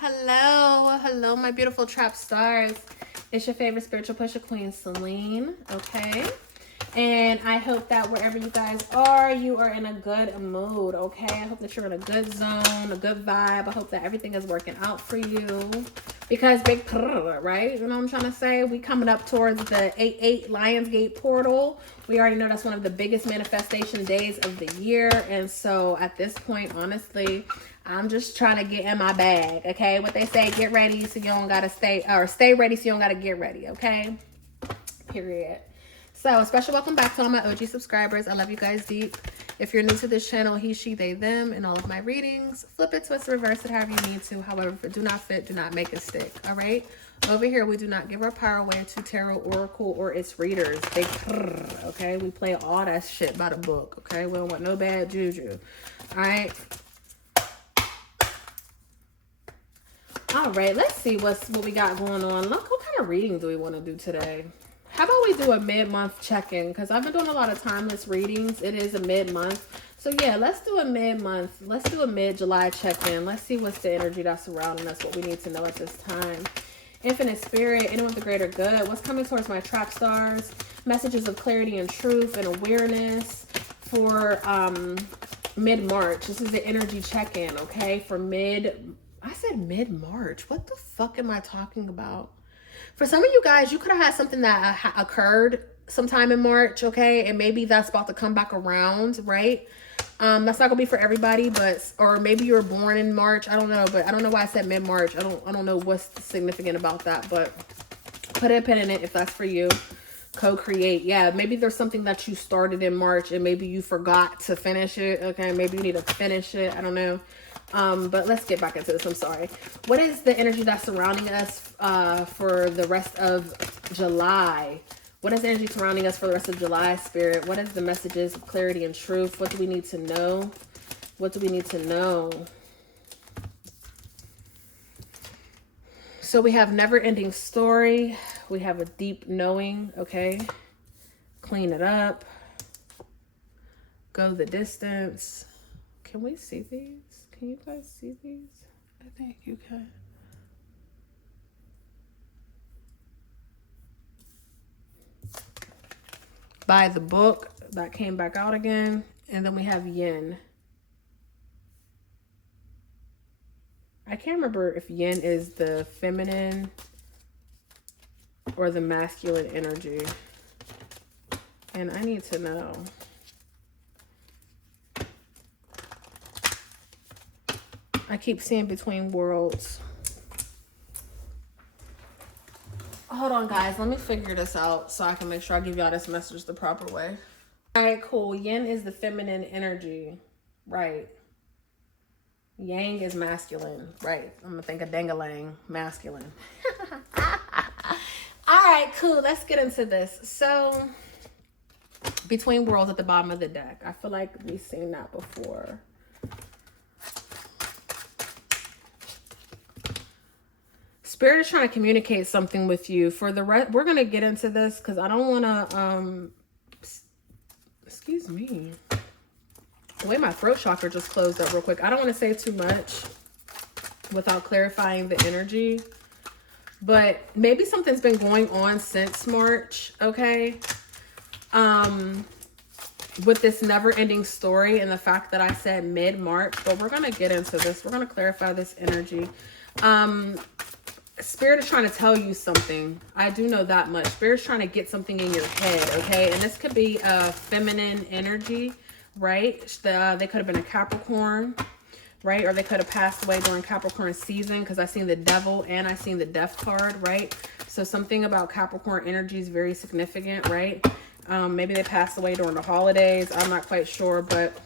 Hello, my beautiful trap stars. It's your favorite spiritual pusher queen, Celine. Okay. And I hope that wherever you guys are, you are in a good mood. Okay. I hope that you're in a good zone, a good vibe. I hope that everything is working out for you. Because big prrr, right? You know what I'm trying to say? We coming up towards the 8/8 Lionsgate portal. We already know that's one of the biggest manifestation days of the year. And so at this point, honestly, I'm just trying to get in my bag. Okay. What they say, get ready so you don't gotta stay ready so you don't gotta get ready. Okay. Period. So, a special welcome back to all my OG subscribers. I love you guys deep. If you're new to this channel, he, she, they, them, and all of my readings, flip it, twist, reverse it, however you need to. However, if it do not fit, do not make it stick. All right? Over here, we do not give our power away to tarot, oracle, or its readers. They, okay? We play all that shit by the book, okay? We don't want no bad juju. All right? All right, let's see what we got going on. Look, what kind of reading do we want to do today? How about we do a mid-month check-in? Because I've been doing a lot of timeless readings. It is a mid-month. So, yeah, let's do a mid-month. Let's do a mid-July check-in. Let's see what's the energy that's surrounding us, what we need to know at this time. Infinite Spirit, anyone with the greater good. What's coming towards my trap stars? Messages of clarity and truth and awareness for mid-March. This is the energy check-in, okay? For I said mid-March. What the fuck am I talking about? For some of you guys, you could have had something that occurred sometime in March, okay? And maybe that's about to come back around, right? That's not gonna be for everybody, or maybe you were born in March. I don't know, but I don't know why I said mid-March. I don't know what's significant about that, but put a pin in it if that's for you. Co-create. Yeah, maybe there's something that you started in March and maybe you forgot to finish it, okay? Maybe you need to finish it. I don't know. But let's get back into this. I'm sorry. What is the energy that's surrounding us for the rest of July? What is the energy surrounding us for the rest of July, Spirit? What is the messages of clarity and truth? What do we need to know? What do we need to know? So we have never-ending story. We have a deep knowing, okay? Clean it up. Go the distance. Can we see these? Can you guys see these? I think you can. By the book, that came back out again. And then we have yin. I can't remember if yin is the feminine or the masculine energy. And I need to know. I keep seeing between worlds. Hold on, guys. Let me figure this out so I can make sure I give y'all this message the proper way. All right, cool. Yin is the feminine energy. Right. Yang is masculine. Right. I'm going to think of dangalang. Masculine. All right, cool. Let's get into this. So, between worlds at the bottom of the deck. I feel like we've seen that before. Spirit is trying to communicate something with you. For the rest, we're going to get into this because I don't want to, excuse me. The way my throat chakra just closed up real quick. I don't want to say too much without clarifying the energy. But maybe something's been going on since March, okay? With this never-ending story and the fact that I said mid-March. But we're going to get into this. We're going to clarify this energy. Spirit is trying to tell you something. I do know that much. Spirit's trying to get something in your head, okay? And this could be a feminine energy, right? They could have been a Capricorn, right? Or they could have passed away during Capricorn season because I seen the Devil and I seen the Death card, right? So something about Capricorn energy is very significant, right? Maybe they passed away during the holidays. I'm not quite sure, but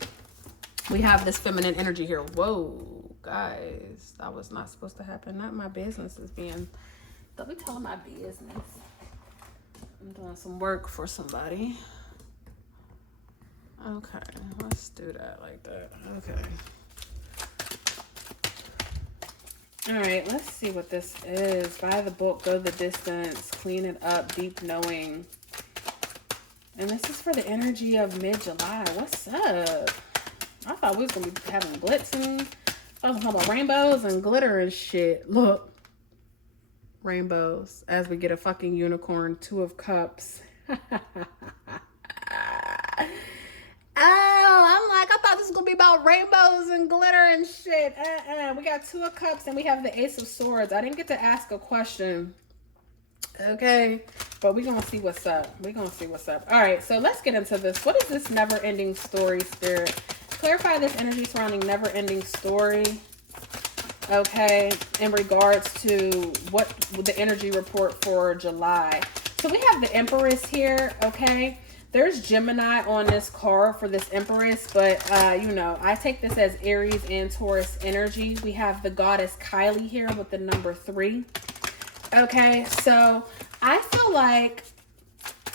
we have this feminine energy here. Whoa. Guys, that was not supposed to happen. Not my business is being... Don't be telling my business. I'm doing some work for somebody. Okay, let's do that like that. Okay. All right, let's see what this is. By the book, go the distance, clean it up, deep knowing. And this is for the energy of mid-July. What's up? I thought we was going to be having blitzing. I was talking about rainbows and glitter and shit. Look. Rainbows as we get a fucking unicorn, 2 of Cups. Oh, I'm like, I thought this was gonna be about rainbows and glitter and shit. We got 2 of Cups and we have the Ace of Swords. I didn't get to ask a question. Okay, but we're gonna see what's up. We're gonna see what's up. All right, so let's get into this. What is this never-ending story, Spirit? Clarify this energy surrounding never-ending story. Okay, in regards to what the energy report for July. So we have the Empress here, okay? There's Gemini on this card for this Empress, but, you know, I take this as Aries and Taurus energy. We have the goddess Kylie here with the number 3. Okay, so I feel like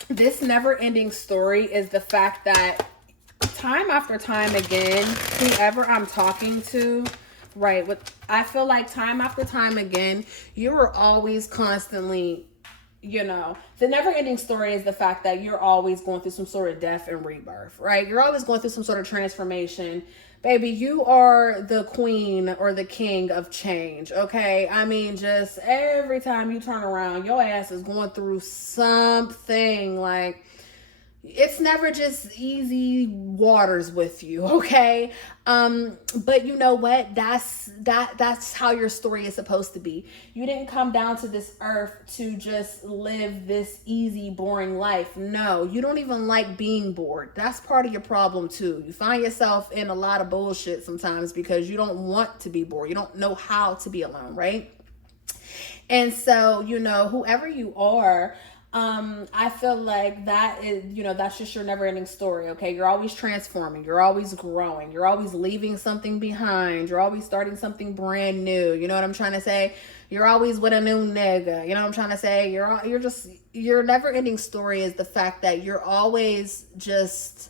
this never-ending story is the fact that time after time again, whoever I'm talking to, right, I feel like time after time again, you are always constantly, you know, the never-ending story is the fact that you're always going through some sort of death and rebirth, right? You're always going through some sort of transformation. Baby, you are the queen or the king of change, okay? I mean, just every time you turn around, your ass is going through something. Like, it's never just easy waters with you, okay? But you know what? That's how your story is supposed to be. You didn't come down to this earth to just live this easy, boring life. No, you don't even like being bored. That's part of your problem too. You find yourself in a lot of bullshit sometimes because you don't want to be bored. You don't know how to be alone, right? And so, you know, whoever you are, I feel like that is, you know, that's just your never-ending story, okay? You're always transforming. You're always growing. You're always leaving something behind. You're always starting something brand new. You know what I'm trying to say? You're always with a new nigga. You know what I'm trying to say? Your never-ending story is the fact that you're always just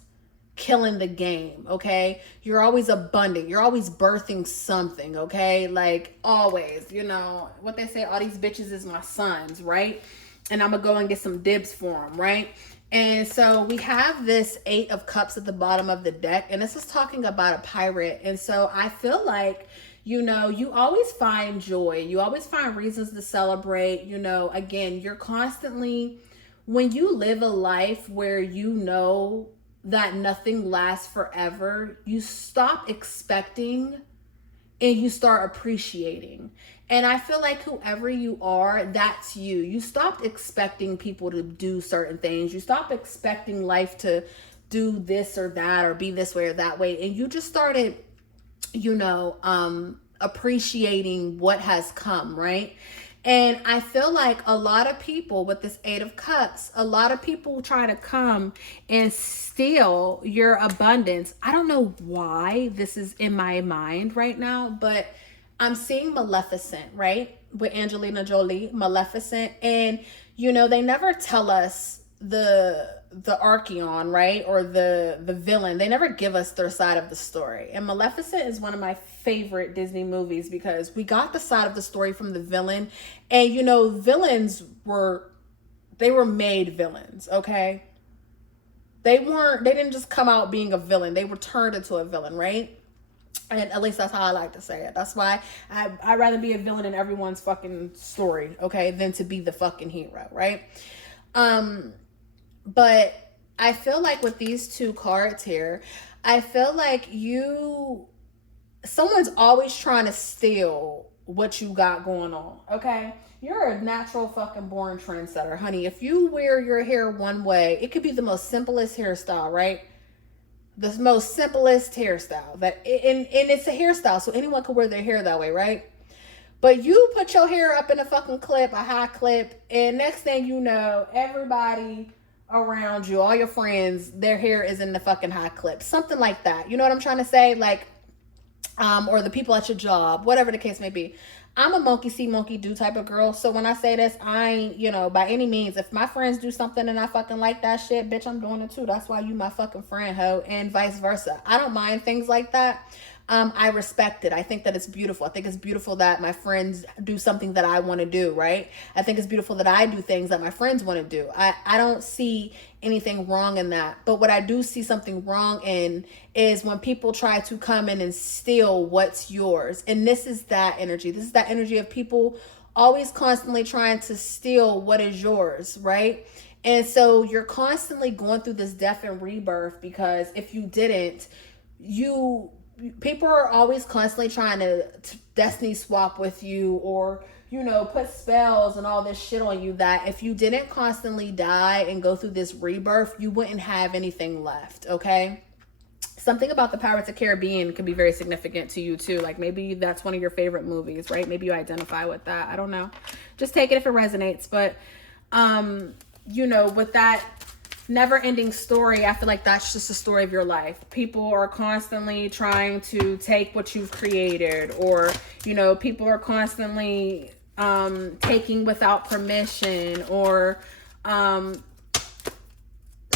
killing the game, okay? You're always abundant. You're always birthing something, okay? Like, always, you know, what they say, all these bitches is my sons, right? And I'm going to go and get some dibs for them, right? And so we have this 8 of Cups at the bottom of the deck. And this is talking about a pirate. And so I feel like, you know, you always find joy. You always find reasons to celebrate. You know, again, you're constantly, when you live a life where you know that nothing lasts forever, you stop expecting and you start appreciating. And I feel like whoever you are, that's you. You stopped expecting people to do certain things. You stopped expecting life to do this or that or be this way or that way. And you just started, you know, appreciating what has come, right? And I feel like a lot of people with this 8 of Cups, a lot of people try to come and steal your abundance. I don't know why this is in my mind right now, but I'm seeing Maleficent, right? With Angelina Jolie, Maleficent. And, you know, they never tell us the Archeon, right? Or the villain. They never give us their side of the story. And Maleficent is one of my favorite Disney movies because we got the side of the story from the villain. And, you know, villains were made villains, okay? They didn't just come out being a villain. They were turned into a villain, right? And at least that's how I like to say it. That's why I'd rather be a villain in everyone's fucking story, okay, than to be the fucking hero, right? But I feel like with these 2 cards here, I feel like someone's always trying to steal what you got going on, okay? You're a natural fucking born trendsetter, honey. If you wear your hair one way, it could be the most simplest hairstyle, right? The most simplest hairstyle and it's a hairstyle, so anyone can wear their hair that way, right? But you put your hair up in a fucking clip, a high clip, and next thing you know, everybody around you, all your friends, their hair is in the fucking high clip. Something like that. You know what I'm trying to say? Like, or the people at your job, whatever the case may be. I'm a monkey see, monkey do type of girl. So when I say this, I ain't, you know, by any means, if my friends do something and I fucking like that shit, bitch, I'm doing it too. That's why you my fucking friend, ho, and vice versa. I don't mind things like that. I respect it. I think that it's beautiful. I think it's beautiful that my friends do something that I want to do, right? I think it's beautiful that I do things that my friends want to do. I don't see anything wrong in that. But what I do see something wrong in is when people try to come in and steal what's yours. And this is that energy. This is that energy of people always constantly trying to steal what is yours, right? And so you're constantly going through this death and rebirth, because if you didn't, people are always constantly trying to destiny swap with you, or put spells and all this shit on you, that if you didn't constantly die and go through this rebirth, you wouldn't have anything left. Okay, something about the Pirates of the Caribbean could be very significant to you too. Like maybe that's one of your favorite movies, right? Maybe you identify with that. I don't know, just take it if it resonates. But with that never ending story, I feel like that's just the story of your life. People are constantly trying to take what you've created, or people are constantly taking without permission, or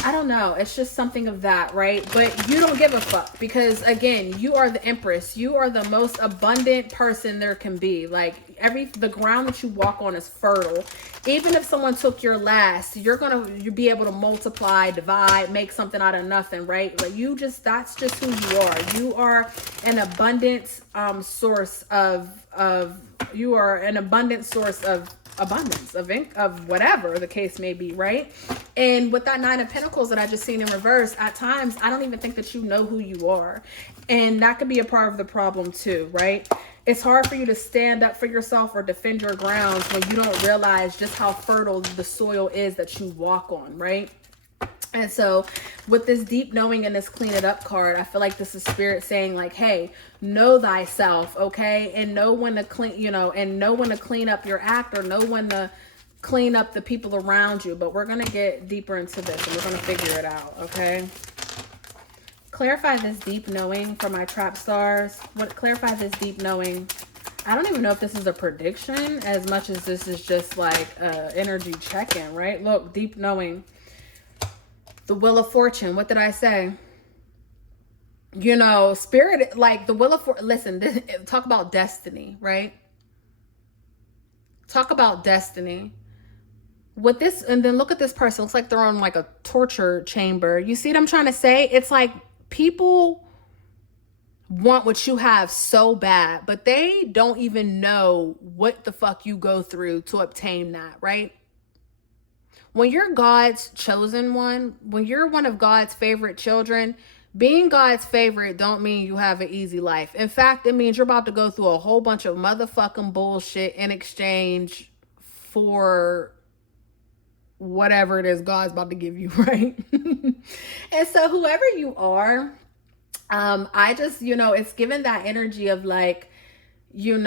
I don't know. It's just something of that, right? But you don't give a fuck, because again, you are the empress. You are the most abundant person there can be. Like the ground that you walk on is fertile. Even if someone took your last, you'll be able to multiply, divide, make something out of nothing, right? But that's just who you are. You are an abundant source of abundance of whatever the case may be, right? And with that Nine of Pentacles that I just seen in reverse, at times I don't even think that you know who you are, and that could be a part of the problem too, right? It's hard for you to stand up for yourself or defend your grounds when you don't realize just how fertile the soil is that you walk on, right? And so with this deep knowing and this clean it up card, I feel like this is spirit saying like, hey, know thyself, okay? And know when to clean, and know when to clean up your act, or know when to clean up the people around you. But we're going to get deeper into this and we're going to figure it out, okay? Clarify this deep knowing for my trap stars. Clarify this deep knowing. I don't even know if this is a prediction as much as this is just like energy check-in, right? Look, deep knowing. The Wheel of Fortune. What did I say? Spirit, like the Wheel of Fortune. Listen, talk about destiny, right? Talk about destiny. With this, and then look at this person. Looks like they're on like a torture chamber. You see what I'm trying to say? It's like people want what you have so bad, but they don't even know what the fuck you go through to obtain that, right? When you're God's chosen one, when you're one of God's favorite children, being God's favorite don't mean you have an easy life. In fact, it means you're about to go through a whole bunch of motherfucking bullshit in exchange for whatever it is God's about to give you, right? And so whoever you are, I just, it's given that energy of like, you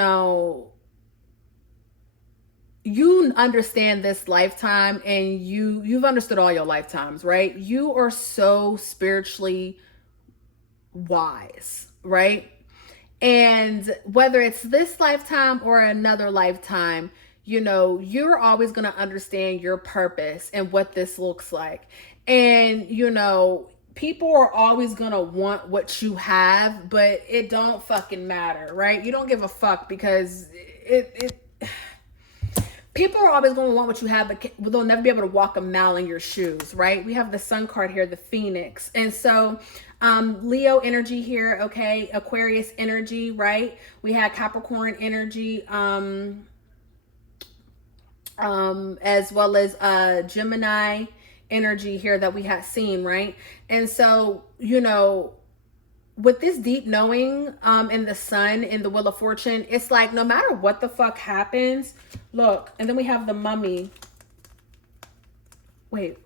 understand this lifetime, and you've understood all your lifetimes, right? You are so spiritually wise, right? And whether it's this lifetime or another lifetime, you're always going to understand your purpose and what this looks like. And, people are always going to want what you have, but it don't fucking matter, right? You don't give a fuck, because people are always going to want what you have, but they'll never be able to walk a mile in your shoes, right? We have the Sun card here, the Phoenix. And so Leo energy here, okay? Aquarius energy, right? We had Capricorn energy, as well as Gemini energy here that we had seen, right? And so, with this deep knowing in the Sun, in the Wheel of Fortune, it's like no matter what the fuck happens, look. And then we have the Mummy. Wait,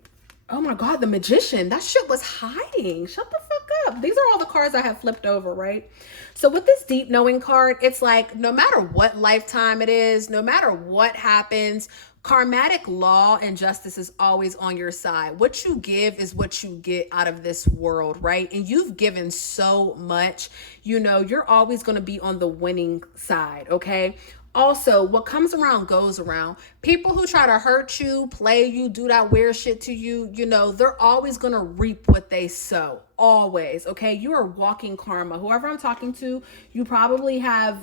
oh my God, the Magician. That shit was hiding. Shut the fuck up. These are all the cards I have flipped over, right? So with this deep knowing card, it's like no matter what lifetime it is, no matter what happens, karmatic law and justice is always on your side. What you give is what you get out of this world, right? And you've given so much, you're always going to be on the winning side, okay? Also, what comes around goes around. People who try to hurt you, play you, do that weird shit to you, you know, they're always going to reap what they sow. Always. Okay. You are walking karma. Whoever I'm talking to, you probably have,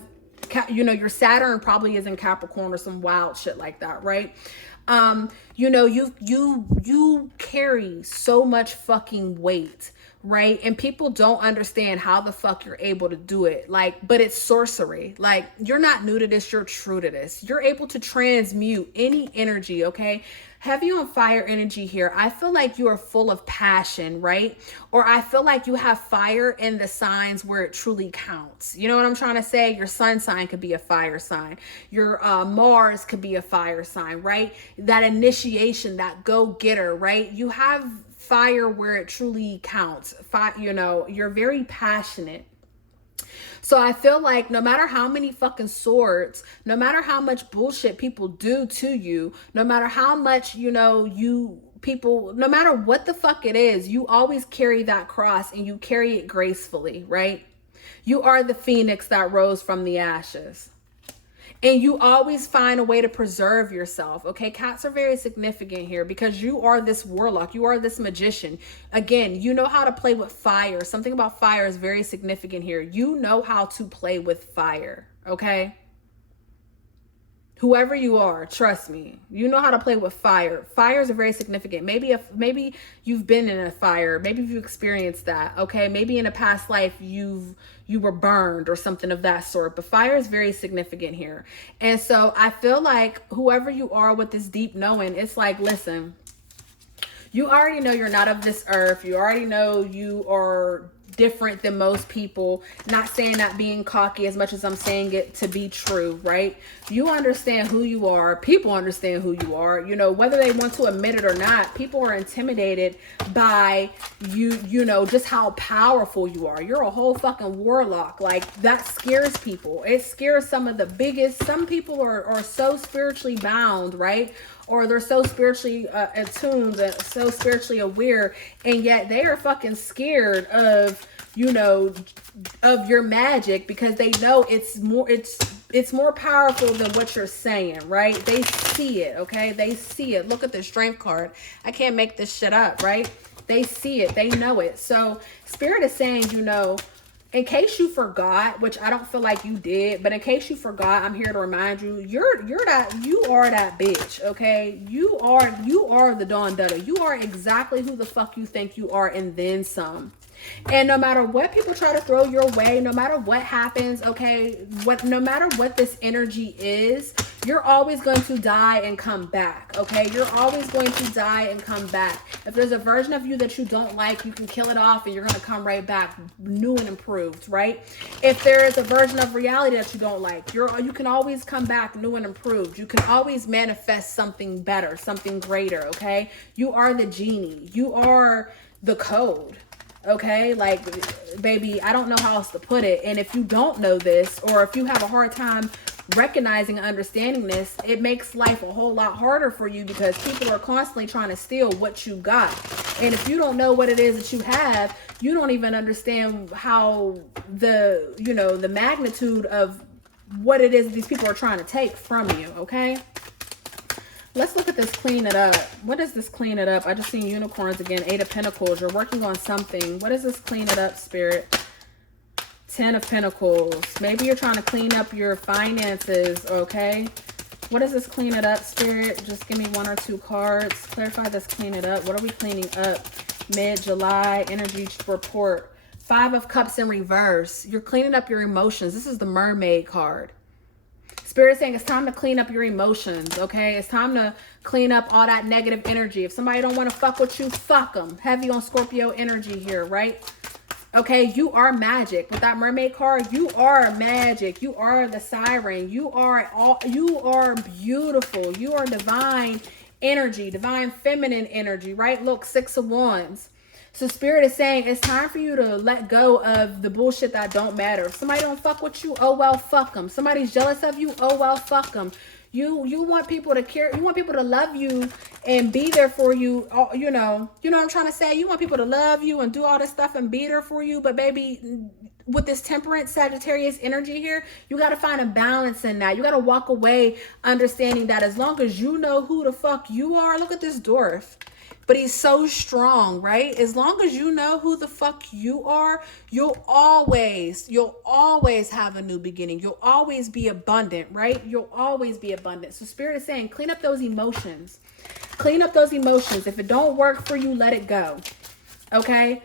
you know, your Saturn probably is in Capricorn or some wild shit like that. Right. You know, you carry so much fucking weight, right? And people don't understand how the fuck you're able to do it. Like, but it's sorcery. Like, you're not new to this, you're true to this. You're able to transmute any energy, okay? Heavy on fire energy here. I feel like you are full of passion, right? Or I feel like you have fire in the signs where it truly counts. You know what I'm trying to say? Your sun sign could be a fire sign. Your Mars could be a fire sign, right? That initiation, that go-getter, right? You have fire where it truly counts. You know, you're very passionate. So I feel like no matter how many fucking swords, no matter how much bullshit people do to you, no matter how much, you know, no matter what the fuck it is, you always carry that cross and you carry it gracefully, right? You are the phoenix that rose from the ashes. And you always find a way to preserve yourself. Okay, cats are very significant here because you are this warlock. You are this magician. Again, you know how to play with fire. Something about fire is very significant here. You know how to play with fire. Okay. Whoever you are, trust me, you know how to play with fire. Fires are very significant. Maybe you've been in a fire. Maybe you've experienced that. Okay. Maybe in a past life, you were burned or something of that sort, but fire is very significant here. And so I feel like whoever you are with this deep knowing, it's like, listen, you already know you're not of this earth. You already know you are different than most people. Not saying that being cocky as much as I'm saying it to be true, right? You understand who you are. People understand who you are. You know, whether they want to admit it or not, people are intimidated by you know, just how powerful you are. You're a whole fucking warlock. Like, that scares people. It scares some of the biggest. Some people are so spiritually bound, right? Or they're so spiritually attuned, so spiritually aware, and yet they are fucking scared of, you know, of your magic because they know it's more powerful than what you're saying, right? They see it, okay? They see it. Look at the strength card. I can't make this shit up, right? They see it. They know it. So Spirit is saying, you know, in case you forgot, which I don't feel like you did, but in case you forgot, I'm here to remind you, you are that bitch, okay? You are the Dawn Dutta. You are exactly who the fuck you think you are, and then some. And no matter what people try to throw your way, no matter what happens, okay, no matter what this energy is, you're always going to die and come back, okay? You're always going to die and come back. If there's a version of you that you don't like, you can kill it off and you're going to come right back new and improved, right? If there is a version of reality that you don't like, you can always come back new and improved. You can always manifest something better, something greater, okay? You are the genie. You are the code. Okay, like, baby, I don't know how else to put it. And if you don't know this, or if you have a hard time recognizing and understanding this, it makes life a whole lot harder for you because people are constantly trying to steal what you got. And if you don't know what it is that you have, you don't even understand how the magnitude of what it is these people are trying to take from you, okay? Let's look at this clean it up. What is this clean it up? I just seen unicorns again. 8 of Pentacles. You're working on something. What is this clean it up, Spirit? 10 of Pentacles. Maybe you're trying to clean up your finances, okay? What is this clean it up, Spirit? Just give me 1 or 2 cards. Clarify this clean it up. What are we cleaning up? Mid-July energy report. 5 of Cups in reverse. You're cleaning up your emotions. This is the Mermaid card. Spirit saying it's time to clean up your emotions, okay? It's time to clean up all that negative energy. If somebody don't want to fuck with you, fuck them. Heavy on Scorpio energy here, right? Okay, you are magic. With that Mermaid card, you are magic. You are the siren. You are beautiful. You are divine energy, divine feminine energy, right? Look, 6 of Wands. So Spirit is saying it's time for you to let go of the bullshit that don't matter. If somebody don't fuck with you, oh well, fuck them. Somebody's jealous of you, oh well, fuck them. You want people to care. You want people to love you and be there for you. You know what I'm trying to say? You want people to love you and do all this stuff and be there for you. But baby, with this temperance Sagittarius energy here, you got to find a balance in that. You got to walk away understanding that as long as you know who the fuck you are, look at this dwarf. But he's so strong, right? As long as you know who the fuck you are, you'll always have a new beginning. You'll always be abundant, right? You'll always be abundant. So Spirit is saying, clean up those emotions. Clean up those emotions. If it don't work for you, let it go. Okay?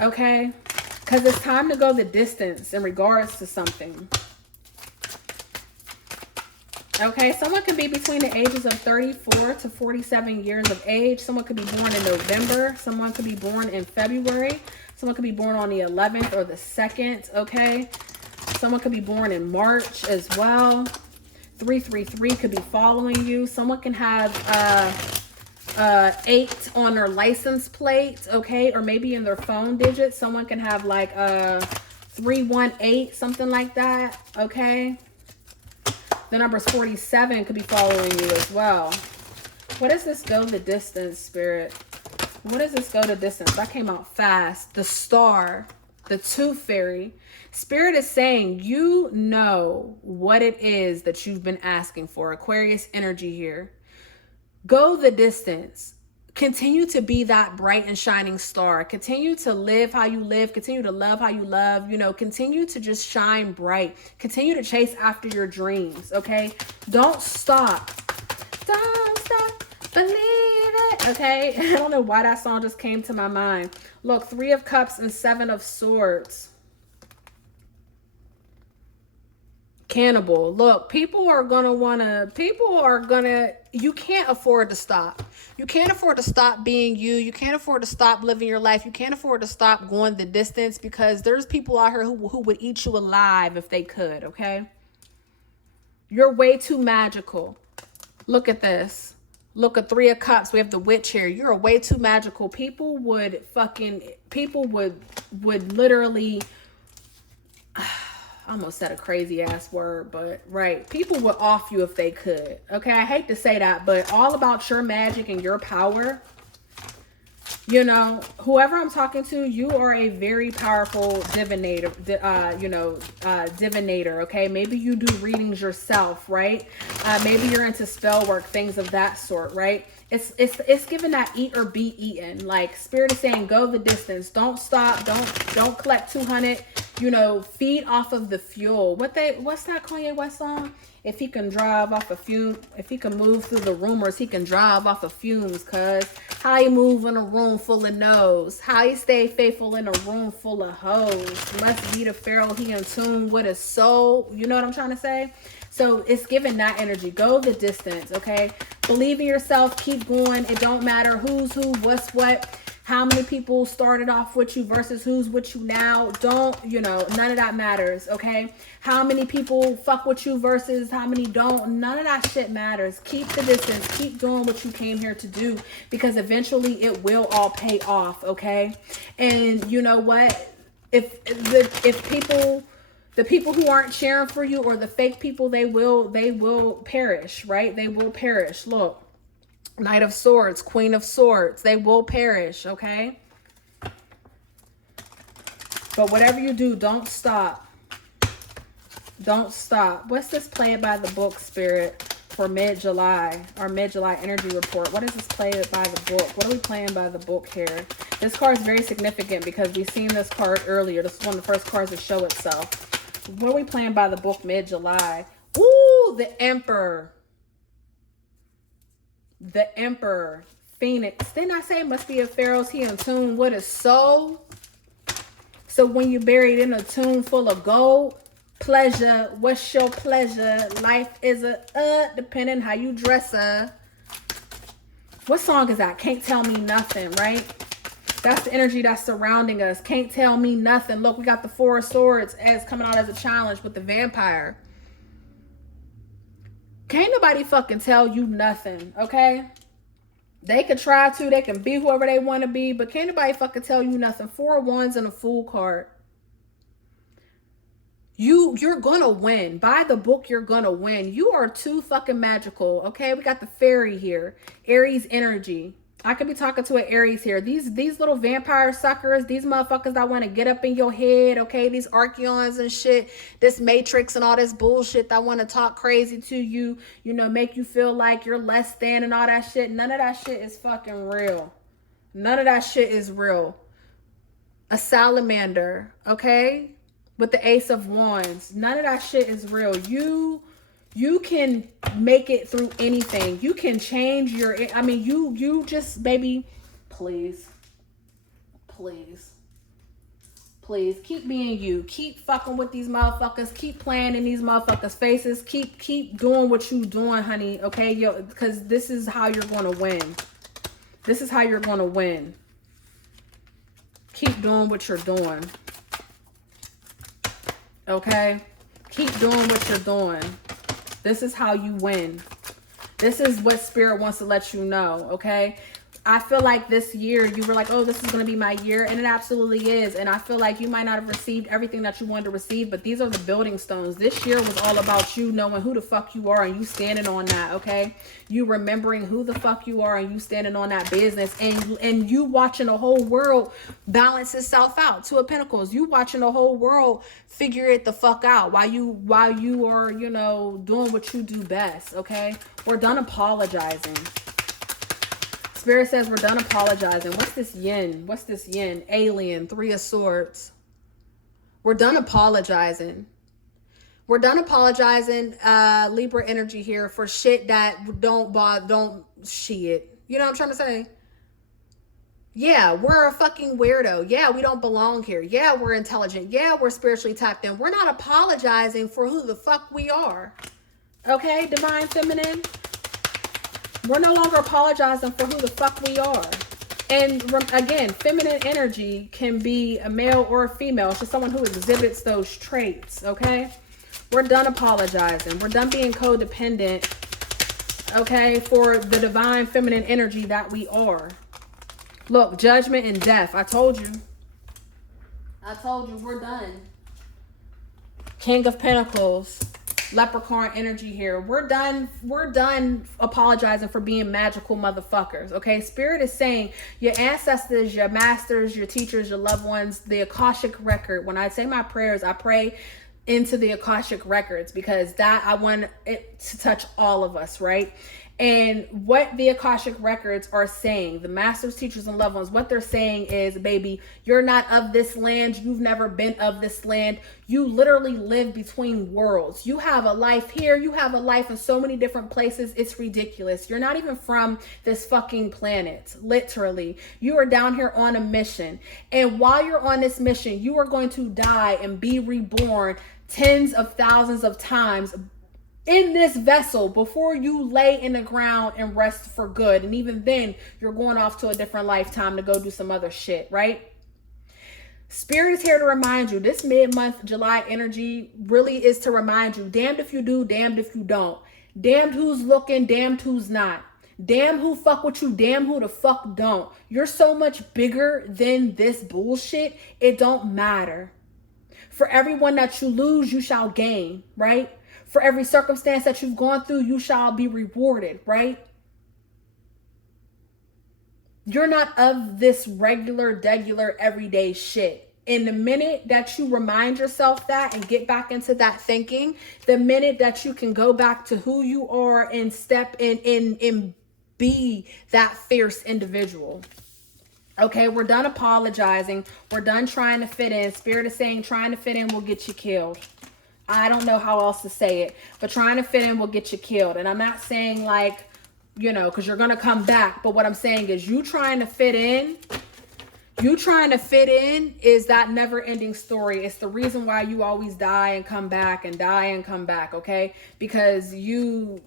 Okay? Because it's time to go the distance in regards to something. Okay, someone could be between the ages of 34 to 47 years of age. Someone could be born in November. Someone could be born in February. Someone could be born on the 11th or the 2nd, okay? Someone could be born in March as well. 333 could be following you. Someone can have 8 on their license plate, okay? Or maybe in their phone digits. Someone can have like 318, something like that, okay? The number 47 could be following you as well. What does this go the distance, Spirit? What does this go the distance? That came out fast. The Star, the Tooth Fairy. Spirit is saying you know what it is that you've been asking for. Aquarius energy here. Go the distance. Continue to be that bright and shining star. Continue to live how you live. Continue to love how you love. You know, continue to just shine bright. Continue to chase after your dreams, okay? Don't stop. Don't stop. Believe it, okay? I don't know why that song just came to my mind. Look, 3 of Cups and 7 of Swords. Cannibal. Look, people are gonna you can't afford to stop. You can't afford to stop being you. You can't afford to stop living your life. You can't afford to stop going the distance, because there's people out here who would eat you alive if they could, okay? You're way too magical. Look at this. Look at 3 of Cups. We have the Witch here. You're way too magical. People would literally, I almost said a crazy ass word, but right. People would off you if they could. Okay, I hate to say that, but all about your magic and your power. You know, whoever I'm talking to, you are a very powerful divinator, divinator, okay? Maybe you do readings yourself, right? Maybe you're into spell work, things of that sort, right? It's given that eat or be eaten. Like Spirit is saying, go the distance. Don't stop. Don't collect 200. You know, feed off of the fuel. What's that Kanye West song? If he can drive off a fume, if he can move through the rumors, he can drive off of fumes. Cause how you move in a room full of no's, how you stay faithful in a room full of hoes. Must be the pharaoh, he in tune with his soul. You know what I'm trying to say? So it's giving that energy. Go the distance, okay? Believe in yourself. Keep going. It don't matter who's who, what's what. How many people started off with you versus who's with you now. Don't, none of that matters, okay? How many people fuck with you versus how many don't. None of that shit matters. Keep the distance. Keep doing what you came here to do, because eventually it will all pay off, okay? And you know what? If the people who aren't cheering for you, or the fake people, they will perish, right? They will perish. Look. Knight of Swords, Queen of Swords, they will perish, okay? But whatever you do, don't stop. Don't stop. What's this playing by the book, Spirit, for mid-July, our mid-July energy report? What is this playing by the book? What are we playing by the book here? This card is very significant because we've seen this card earlier. This is one of the first cards to show itself. What are we playing by the book mid-July? Ooh, the Emperor. The Emperor, Phoenix. Didn't I say it must be a pharaoh's? He in tune with his soul. So when you're buried in a tomb full of gold, pleasure. What's your pleasure? Life is depending how you dress. What song is that? Can't Tell Me Nothing, right? That's the energy that's surrounding us. Can't tell me nothing. Look, we got the 4 of Swords as coming out as a challenge with the vampire. Can't nobody fucking tell you nothing, okay? They can try to. They can be whoever they want to be. But can't nobody fucking tell you nothing. 4 of Wands and a Fool card. You're going to win. By the book, you're going to win. You are too fucking magical, okay? We got the Fairy here. Aries energy. I could be talking to an Aries here. These little vampire suckers, these motherfuckers that want to get up in your head, okay? These Archeons and shit, this Matrix and all this bullshit that want to talk crazy to you, you know, make you feel like you're less than and all that shit. None of that shit is fucking real. None of that shit is real. A salamander, okay? With the Ace of Wands. None of that shit is real. You can make it through anything. You can change your, I mean, you just, baby, please keep being you. Keep fucking with these motherfuckers. Keep playing in these motherfuckers' faces. Keep doing what you doing, honey. Okay, yo, because this is how you're going to win. This is how you're going to win. Keep doing what you're doing. Okay? Keep doing what you're doing. This is how you win. This is what Spirit wants to let you know, okay? I feel like this year you were like, oh, this is going to be my year. And it absolutely is. And I feel like you might not have received everything that you wanted to receive, but these are the building stones. This year was all about you knowing who the fuck you are and you standing on that, okay? You remembering who the fuck you are and you standing on that business, and you watching the whole world balance itself out. Two of Pentacles. You watching the whole world figure it the fuck out while you are, you know, doing what you do best, okay? We're done apologizing. Spirit says we're done apologizing. What's this yin? What's this yin? Alien, Three of Swords. We're done apologizing. We're done apologizing, Libra energy here, for shit that don't shit. You know what I'm trying to say? Yeah, we're a fucking weirdo. Yeah, we don't belong here. Yeah, we're intelligent. Yeah, we're spiritually tapped in. We're not apologizing for who the fuck we are. Okay, Divine Feminine? We're no longer apologizing for who the fuck we are. And again, feminine energy can be a male or a female. It's just someone who exhibits those traits, okay? We're done apologizing. We're done being codependent, okay, for the divine feminine energy that we are. Look, judgment and death. I told you. We're done. King of Pentacles. Leprechaun energy here. We're done apologizing for being magical motherfuckers, okay? Spirit is saying your ancestors, your masters, your teachers, your loved ones, the Akashic record. When I say my prayers, I pray into the Akashic records because that I want it to touch all of us, right? And what the Akashic records are saying, the masters, teachers, and loved ones, what they're saying is, baby, you're not of this land. You've never been of this land. You literally live between worlds. You have a life here. You have a life in so many different places. It's ridiculous. You're not even from this fucking planet. Literally. You are down here on a mission. And while you're on this mission, you are going to die and be reborn tens of thousands of times in this vessel before you lay in the ground and rest for good. And even then, you're going off to a different lifetime to go do some other shit, right? Spirit is here to remind you, this mid-month July energy really is to remind you, damned if you do, damned if you don't. Damned who's looking, damned who's not. Damn who fuck with you, damn who the fuck don't. You're so much bigger than this bullshit, it don't matter. For everyone that you lose, you shall gain, right? For every circumstance that you've gone through, you shall be rewarded, right? You're not of this regular, everyday shit. And the minute that you remind yourself that and get back into that thinking, the minute that you can go back to who you are and step in and be that fierce individual. Okay, we're done apologizing. We're done trying to fit in. Spirit is saying trying to fit in will get you killed. I don't know how else to say it, but trying to fit in will get you killed. And I'm not saying like, you know, because you're going to come back. But what I'm saying is you trying to fit in is that never ending story. It's the reason why you always die and come back and die and come back. Okay. Because you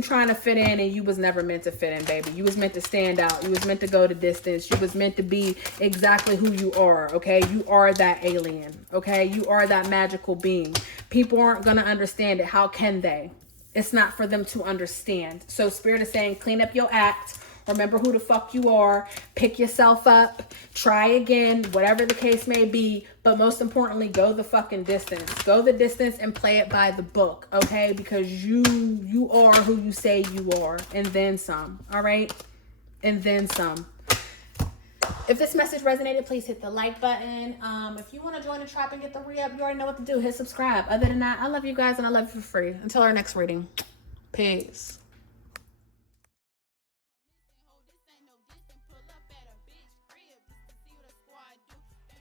trying to fit in and you was never meant to fit in, baby. You was meant to stand out. You was meant to go the distance. You was meant to be exactly who you are. Okay. You are that alien. Okay. You are that magical being. People aren't going to understand it. How can they? It's not for them to understand. So Spirit is saying, clean up your act. Remember who the fuck you are. Pick yourself up. Try again, whatever the case may be. But most importantly, go the fucking distance. Go the distance and play it by the book, okay? Because you are who you say you are. And then some, all right? and then some. If this message resonated, please hit the like button. If you want to join the trap and get the re-up, you already know what to do. Hit subscribe. Other than that, I love you guys and I love you for free. Until our next reading. Peace.